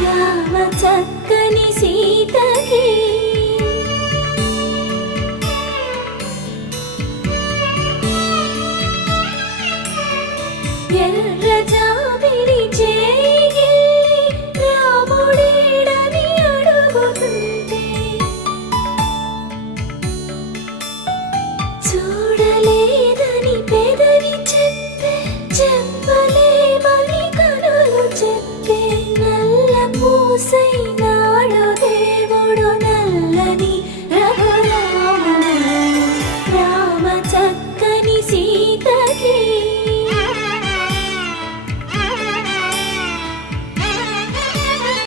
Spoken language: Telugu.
రామ చక్కని సీతకి ఎర్ర జాబిలి చేయి రాముడేడని అడుగుతుంటే చూడలేదని పెదవి చెప్పే చెప్పలేమని కనులు చెప్పే నల్ల పూసై